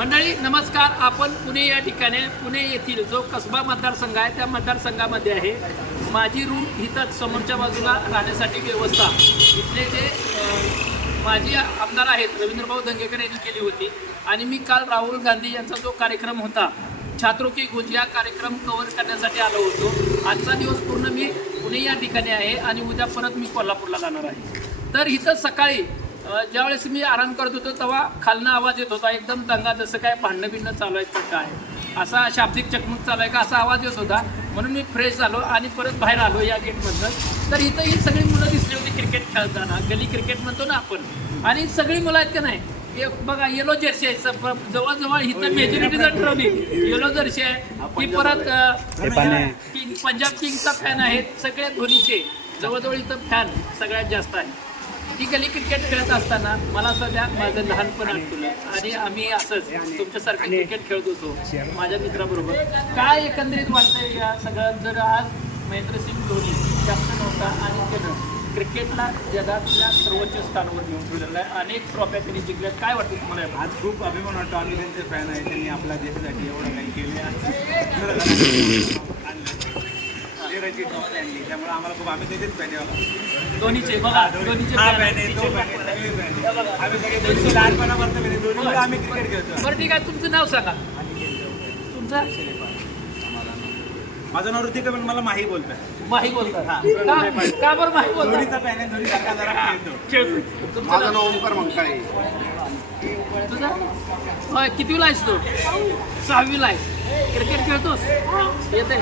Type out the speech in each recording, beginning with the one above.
मंडळी नमस्कार. आपण पुणे या ठिकाणी पुणे येथील जो कसबा मतदारसंघ आहे त्या मतदारसंघामध्ये आहे. माझी रूम इथंच समोरच्या बाजूला राहण्यासाठी व्यवस्था इथले जे माजी आमदार आहेत रवींद्रभाऊ दंगेकर यांनी केली होती. आणि मी काल राहुल गांधी यांचा जो कार्यक्रम होता छात्रों की गूंज या कार्यक्रम कव्हर करण्यासाठी आलो होतो. आजचा दिवस पूर्ण मी पुणे या ठिकाणी आहे आणि उद्या परत मी कोल्हापूरला जाणार आहे. तर इथं सकाळी ज्यावेळेस मी आराम करत होतो तेव्हा खालनं आवाज येत होता एकदम दंगा, जसं काय भांडणं बिंडणं चालू आहे तर काय असा शाब्दिक चकमक चालू आहे का असा आवाज येत होता. म्हणून मी फ्रेश झालो आणि परत बाहेर आलो या गेटमधनं. तर इथं ही सगळी मुलं दिसली होती क्रिकेट खेळताना, गली क्रिकेट म्हणतो ना आपण. आणि सगळी मुलं आहेत का नाही, एक बघा येलो जर्सी आहे जवळजवळ इथं मेजॉरिटी जर ठरवली येलो जर्सी आहे. ती परत पंजाब किंगचा फॅन आहेत, सगळे धोनीचे जवळजवळ इथं फॅन सगळ्यात जास्त आहे. ती गली क्रिकेट खेळत असताना मला सध्या माझं लहानपण आठवलं आणि आम्ही असंच तुमच्यासारखं क्रिकेट खेळत होतो माझ्या मित्राबरोबर. काय एकंदरीत वाटतंय या सगळं, जर आज महेंद्रसिंग धोनी कॅप्टन होता आणि त्यानं क्रिकेटला जगातल्या सर्वोच्च स्थानावर घेऊन ठेवलेलं आहे, अनेक ट्रॉफ्या त्यांनी जिंकल्या. काय वाटतं तुम्हाला? आज खूप अभिमान वाटतो. आम्ही त्यांचे फॅन आहे, त्यांनी आपल्या देशासाठी एवढं काही केले आणली, त्यामुळे आम्हाला खूप आम्ही त्याचेच फॅन आहे. धोनीचे बघा, धोनीचे आम्ही लहानपणापासून दोन्ही आम्ही क्रिकेट खेळतो. बरं ठीक आहे, तुमचं नाव सांगा. तुमचं? माझं नाव ऋतिक, पण मला माही बोलतात. माही बोलतात का बरं माही बोलतात? धोनीचा फॅन आहे, धोनी सारखा जरा खेळतो. माझं नाव ओंकार मंकाळे. तुझं होय, कितवीला आहेस तू? 6वीला आहे. क्रिकेट खेळतोस? येते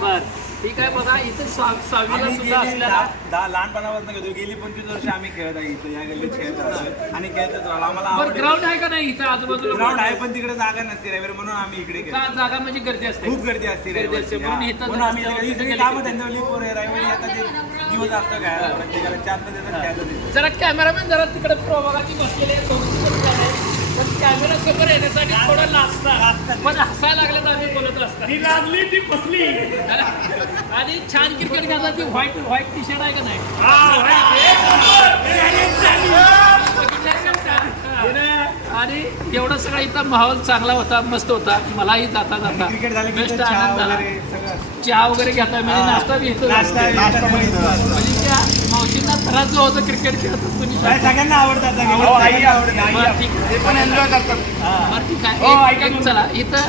बरं ठीक आहे. बघा इथं 6वीला सुद्धा असल्याला लहानपणापासून खेळतो. गेली 25 वर्ष आम्ही खेळत आहे इथं या गल्लीत खेळत राहतो आणि खेळतच राहतो. आम्हाला बरं ग्राउंड आहे का नाही इथं आजूबाजूला? ग्राउंड आहे पण तिकडे जागा नसते रविवारी, म्हणून आम्ही इकडे का जागा म्हणजे गर्दी असते? खूप गर्दी असते गर्दी असते म्हणून इथं म्हणून आम्ही काम त्यांच्यावरली पोर आहे रविवारी आता ते दिवस असतं खेळायला, प्रत्येकाला 4 तास देतात खेळायला. जरा कॅमेरामॅन जरा तिकडे प्रभागाची बसलेले कॅमेरा समोर येण्यासाठी थोडं लाजतात, पण हसायला लागले तर आम्ही बोलत असतात. ती लाजली ती फसली. आणि छान क्रिकेट खेळतात. ती व्हाईट टी शर्ट आहे का नाही? आणि एवढा सगळा इथं माहोल चांगला होता, मस्त होता. मलाही जाता जाता क्रिकेट झाले की बेस्ट आनंद झाला. चहा वगैरे घेता म्हणजे नाश्ता बी घेतो. म्हणजे त्या मावशींना त्रास जो होता क्रिकेट खेळत तुम्ही सगळ्यांना आवडतात. बरं ठीक आहे. चला इथं